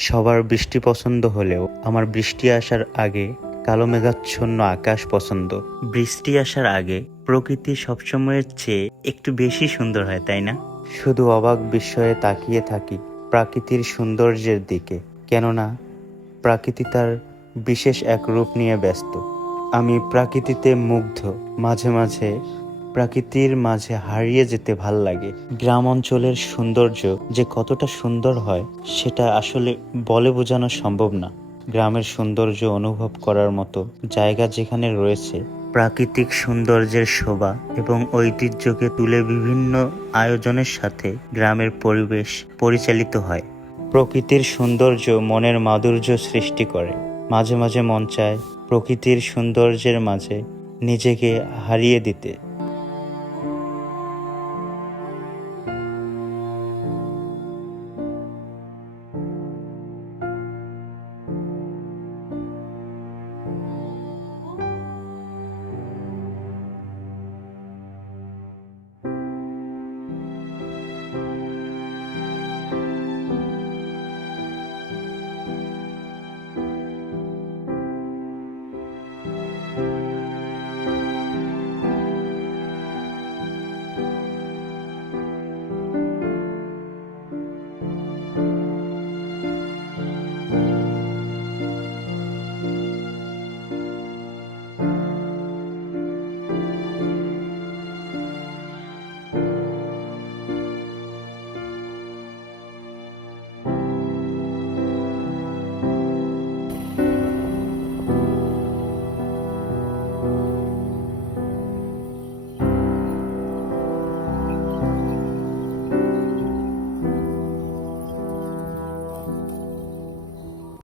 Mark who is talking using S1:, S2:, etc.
S1: সবার বৃষ্টি পছন্দ হলেও আমার বৃষ্টি আসার আগে কালো মেঘাচ্ছন্ন আকাশ পছন্দ। বৃষ্টি আসার আগে প্রকৃতি সবসময়ের চেয়ে একটু বেশি সুন্দর হয়, তাই না? শুধু অবাক বিস্ময়ে তাকিয়ে থাকি প্রাকৃতির সৌন্দর্যের দিকে, কেননা প্রাকৃতি তার বিশেষ এক রূপ নিয়ে ব্যস্ত। আমি প্রাকৃতিতে মুগ্ধ, মাঝে মাঝে প্রাকৃতির মাঝে হারিয়ে যেতে ভালো লাগে। গ্রাম অঞ্চলের সৌন্দর্য যে কতটা সুন্দর হয়, সেটা আসলে বলে বোঝানো সম্ভব না। গ্রামের সৌন্দর্য অনুভব করার মতো জায়গা যেখানে রয়েছে, প্রাকৃতিক সৌন্দর্যের শোভা এবং ঐতিহ্যকে তুলে বিভিন্ন আয়োজনের সাথে গ্রামের পরিবেশ পরিচালিত হয়। প্রকৃতির সৌন্দর্য মনের মাধুর্য সৃষ্টি করে। মাঝে মাঝে মন চায় প্রকৃতির সৌন্দর্যের মাঝে নিজেকে হারিয়ে দিতে।